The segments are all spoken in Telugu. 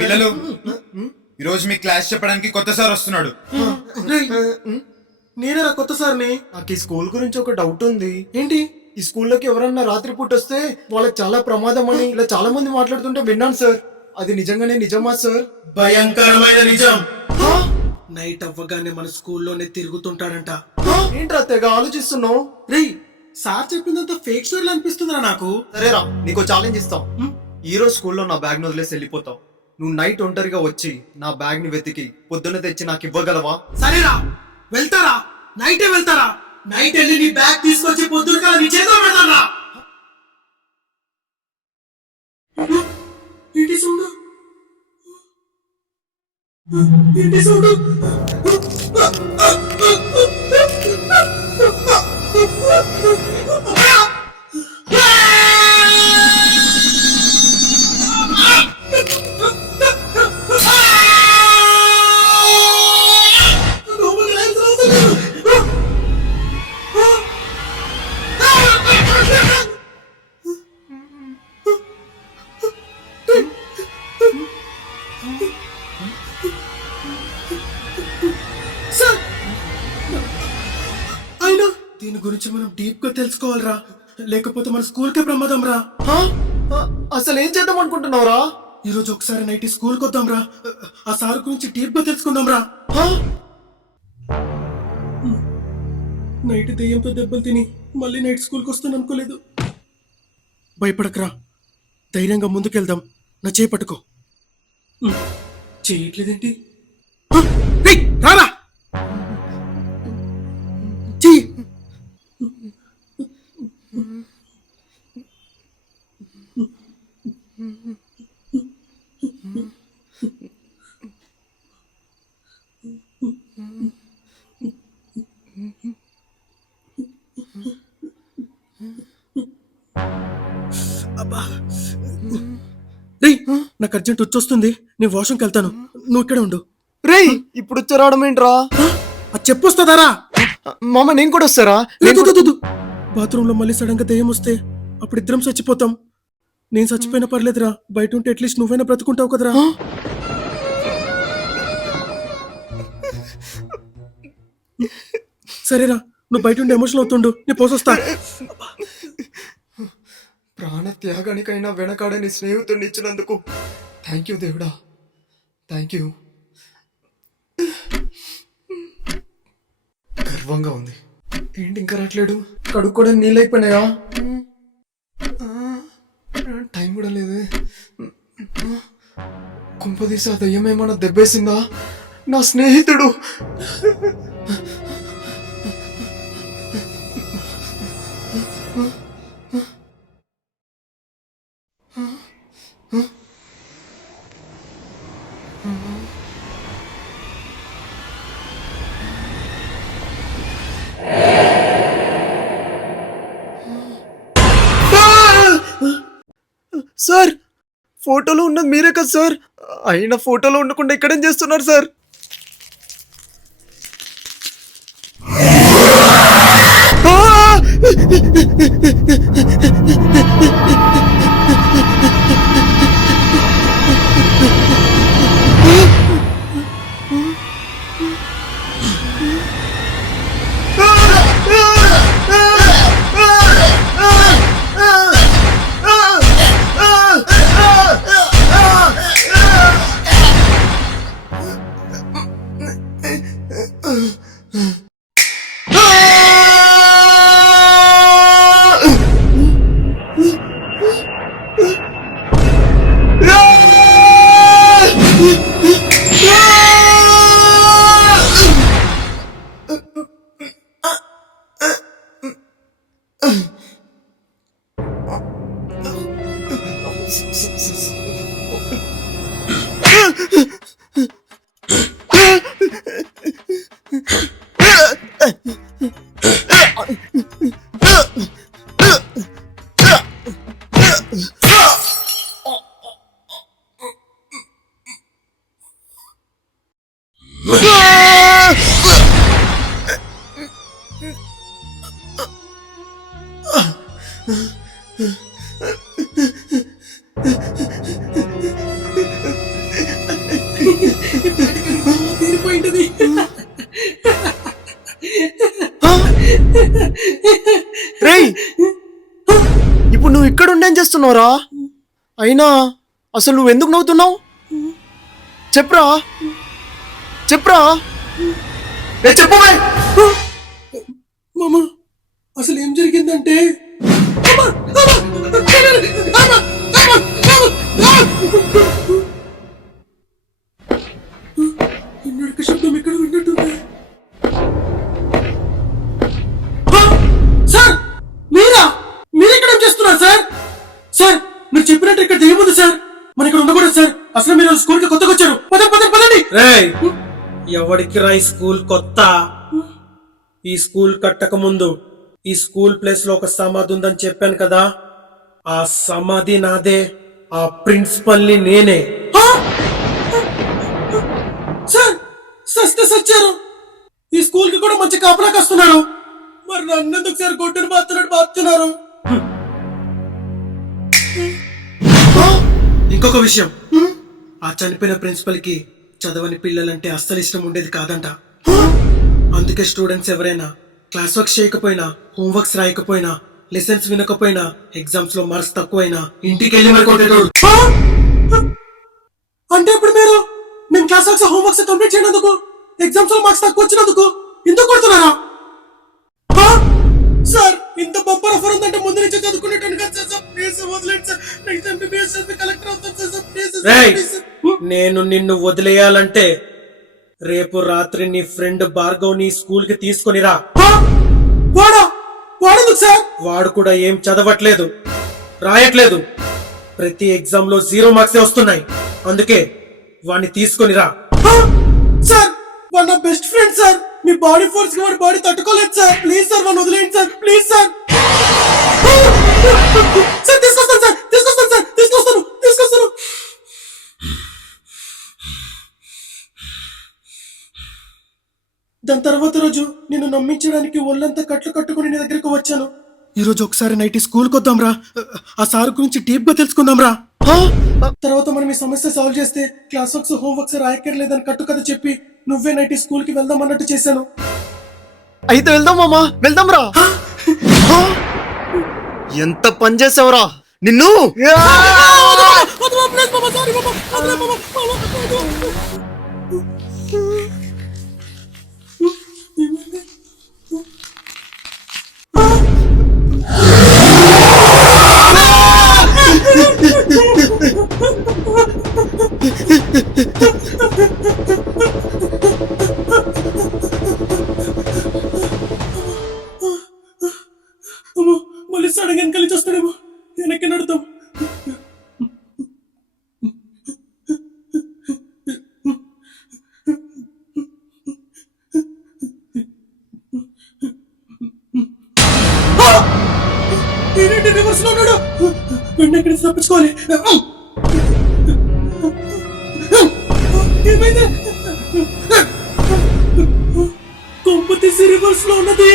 పిల్లలు, ఈరోజు మీ క్లాస్ చెప్పడానికి కొత్త సార్ వస్తున్నాడు. నేనేరా కొత్త సార్ని. నాకు ఈ స్కూల్ గురించి ఒక డౌట్ ఉంది. ఏంటి? ఈ స్కూల్లోకి ఎవరన్నా రాత్రిపూట వస్తే వాళ్ళకి చాలా ప్రమాదం అని ఇలా చాలా మంది మాట్లాడుతుంటే విన్నాను సార్. అది నిజంగానే నిజమా సార్? భయంకరమైన నిజం. నైట్ అవ్వగానే మన స్కూల్లోనే తిరుగుతుంటాడంట. ఏంట్రా తెగ ఆలోచిస్తున్నావు? రేయ్, సార్ చెప్పిందంతా ఫేక్ స్టోరీలు అనిపిస్తుందిరా నాకు. సరేరా, నీకు ఛాలెంజ్ ఇస్తాం. ఈ రోజు స్కూల్లో నా బ్యాగ్ ని వదిలేసి వెళ్ళిపోతావు. నువ్వు నైట్ ఒంటరిగా వచ్చి నా బ్యాగ్ ని వెతికి పొద్దున్న తెచ్చి నాకు ఇవ్వగలవా? సరేరా, వెళ్తారా? నైటే వెళ్తారా? నైట్ వెళ్ళి నీ బ్యాగ్ తీసుకొచ్చి పొద్దున నీ చేతిలో పెడతారా? ఏంటి సౌండ్? ఏంటి సౌండ్? దీని గురించి మనం డీప్ గా తెలుసుకోవాలరా, లేకపోతే మన స్కూల్ కే ప్రమాదం రా. అసలు ఏం చేద్దాం అనుకుంటున్నావురా? ఈ రోజు ఒకసారి నైట్ స్కూల్ కి వద్దాం రా. ఆ సార్ గురించి డీప్ గా తెలుసుకుందాం రా. నైట్ దెయ్యంతో దెబ్బలు తిని మళ్ళీ నైట్ స్కూల్కి వస్తాను అనుకోలేదు. భయపడకరా, ధైర్యంగా ముందుకెళ్దాం. నా చేయి పట్టుకో. చేయట్లేదేంటి? రారా, చెయ్యి. నాకు అర్జెంట్ వచ్చొస్తుంది, నేను వాష్రూమ్కి వెళ్తాను. నువ్వు ఇక్కడే ఉండు. రేయ్, ఇప్పుడు వచ్చారావడం ఏంట్రా? అది చెప్పొస్తుందారా? మామ నేను కూడా వస్తారా? బాత్రూమ్ లో మళ్ళీ సడన్ గా దయ్యం వస్తే అప్పుడు ఇద్దరం చచ్చిపోతాం. నేను చచ్చిపోయినా పర్లేదురా, బయట ఉంటే అట్లీస్ట్ నువ్వైనా బ్రతుకుంటావు కదరా. సరేరా, నువ్వు బయట ఉండి ఎమోషనల్ అవుతుండు, నేను పోసొస్తా. ప్రాణ త్యాగానికైనా వెనకాడని స్నేహితుడిని ఇచ్చినందుకు థ్యాంక్ యూ దేవుడా, థ్యాంక్ యూ. గర్వంగా ఉంది. ఏంటి ఇంకా రావట్లేడు? కడుక్కు కూడా నీళ్ళు అయిపోయినాయా? టైం కూడా లేదు. కుంపదీసి ఆ దయ్యం ఏమన్నా దెబ్బేసిందా? నా స్నేహితుడు. సార్, ఫోటోలో ఉన్నది మీరే కదా సార్? అయినా ఫోటోలో ఉండకుండా ఇక్కడేం చేస్తున్నారు సార్? నువ్వు ఇక్కడ ఉండేం చేస్తున్నావురా? అయినా అసలు నువ్వు ఎందుకు నవ్వుతున్నావు? చెప్పురా చెప్పురా, చెప్పు బై. మామ అసలు ఏం జరిగిందంటే నడక శబ్దం ఇక్కడ విన్నట్టుంది. సార్ మీరా? మీరెక్కడ చేస్తున్నారు సార్? సార్ మీరు చెప్పినట్టు ఇక్కడ దెయ్యముంది సార్, మన ఇక్కడ ఉండకూడదు సార్. అసలు మీరు స్కూల్ కి కొత్తగా వచ్చారు. పదండి. ఎవడికి రా ఈ స్కూల్ కొత్త? ఈ స్కూల్ కట్టక ముందు ఈ స్కూల్ ప్లేస్ లో ఒక సమాధి ఉందని చెప్పాను కదా, ఆ సమాధి నాదే, ఆ ప్రిన్సిపల్ ని నేనే. సార్ సస్తే సచ్చారు. ఈ స్కూల్ కి కూడా మంచి కాపలాకి వస్తున్నారు. మరి నన్నెందుకు సార్ కొట్టుని బాతున్నారు? ఇంకొక విషయం, ఆ చనిపోయిన ప్రిన్సిపల్ కి చదవని పిల్లలంటే అస్సలు ఇష్టం ఉండేది కాదంట. అందుకే స్టూడెంట్స్ ఎవరైనా క్లాస్ వర్క్స్ చేయకపోయినా, హోంవర్క్స్ రాయకపోయినా, లెసన్స్ వినకపోయినా, ఎగ్జామ్స్ లో మార్క్స్ తక్కువైనా ఇంటికి వెళ్ళి మరి కొట్టేటోడు. అంటే ఇప్పుడు మేము క్లాస్ వర్క్స్ హోంవర్క్స్ కంప్లీట్ చేయనందుకు, ఎగ్జామ్స్ లో మార్క్స్ తక్కువ వచ్చినందుకు ఎందుకు కొడుతున్నారా? సార్ ఇంత బంపర్ ఆఫర్ ఉందంటే ముందు నుంచి చదువుకునేటాను కదా సార్. ప్లీజ్ వదిలేండి సార్. నెక్స్ట్ టైం బిఎస్ కలెక్టర్ అవుతాను సార్. ప్లీజ్. నేను నిన్ను వదిలేయాలంటే రేపు రాత్రి నీ ఫ్రెండ్ భార్గవ్ ని స్కూల్ కి తీసుకొని రా. వాడెందుకు సార్? వాడు కూడా ఏం చదవట్లేదు, రాయట్లేదు. ప్రతి ఎగ్జామ్ లో 0 మార్క్స్ వస్తున్నాయి. అందుకే వాడిని తీసుకొని రా. సార్ వాడు నా బెస్ట్ ఫ్రెండ్ సార్. మీ బాడీ ఫోర్స్ కి వాడి బాడీ తట్టుకోలేదు సార్. ప్లీజ్ సార్ వాడిని వదిలేయండి సార్. Please sir. సార్ తీసుకొస్తాను సార్. తీసుకొస్తాను. దాని తర్వాత రోజు నేను నమ్మించడానికి ఒళ్ళంతా కట్లు కట్టుకుని నీ దగ్గరకు వచ్చాను. ఈ రోజు ఒకసారి నైట్ స్కూల్ కి వద్దాం రా. ఆ సార్ గురించి డీప్ గా తెలుసుకుందాం రా. తర్వాత మనం ఈ సమస్య సాల్వ్ చేస్తే క్లాస్ వర్క్స్ హోంవర్క్స్ రాయక్కర్లేదని కట్టు కథ చెప్పి నువ్వే నైట్ స్కూల్ కి వెళ్దాం అన్నట్టు చేశాను. అయితే వెళ్దాం మామా, వెళ్దాం రా. ఎంత పని చేసావురా నిన్ను. మళ్ళీ సడన్ గా కలిసి వస్తాడేమో. వెనక్కి నడుతాం. రివర్స్ లో ఉన్నాడు. వెంటనే ఇక్కడి నుంచి తప్పించుకోవాలి. ఏమైంది? కొంప తీసి రివర్స్ లో ఉన్నది.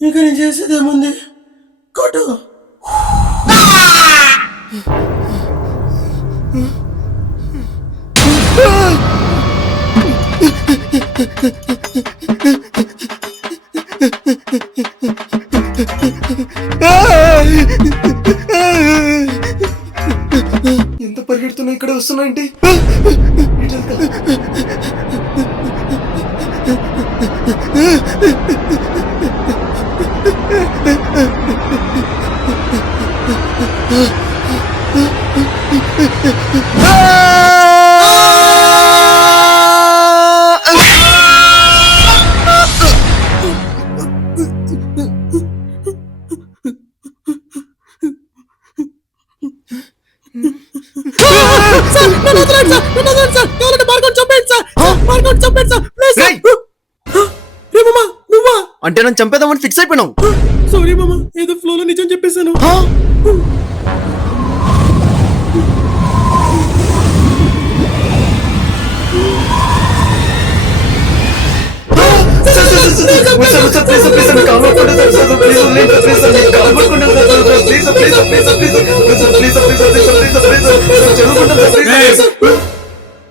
ఇంకా నేను చేసేది ఏముంది కొట్టు. ఎంత పరిగెడుతున్నా ఇక్కడ వస్తున్నా ఏంటి? అంటే నన్ను చంపేద్దామని ఫిక్స్ అయిపోయినావు. సారీ మామా, ఏదో ఫ్లోలో నిజం చెప్పేశాను.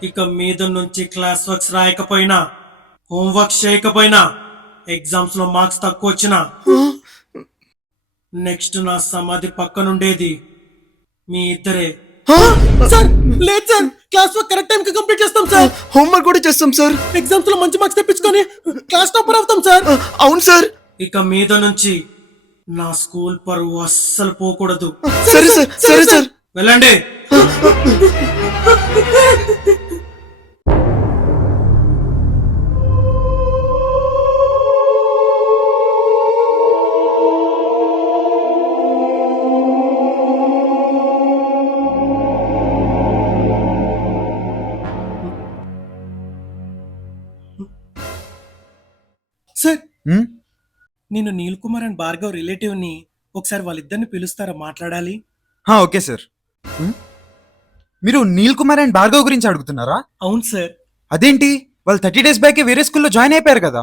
ఇక మీద నుంచి క్లాస్ వర్క్స్ రాయకపోయినా, హోంవర్క్ చేయకపోయినా, ఎగ్జామ్స్ లో మార్క్స్ తక్కువ వచ్చినా నెక్స్ట్ నా సమాధి పక్కనుండేది మీ ఇద్దరే. సార్ లేదు sir, class work correct time కి కంప్లీట్ చేస్తాం సార్. హోంవర్క్ కూడా చేస్తాం సార్. ఎగ్జామ్స్ లో మంచి మార్క్స్ తెప్పించుకొని క్లాస్ టాపర్ అవుతాం సార్. అవును సార్. ఇక మీద నుంచి నా స్కూల్ పరువు అస్సలు పోకూడదు. సరే సార్, సరే సార్. వెళ్ళండి. సార్, నేను నీల్ కుమార్ అండ్ భార్గవ్ రిలేటివ్ ని ఒకసారి వాళ్ళిద్దరిని పిలుస్తారా, మాట్లాడాలి. Okay sir. మీరు నీల్ కుమార్ అండ్ భార్గవ్ గురించి అడుగుతున్నారా? అవును సార్. అదేంటి, వాళ్ళు 30 days బ్యాక్ వేరే స్కూల్లో జాయిన్ అయిపోయారు కదా.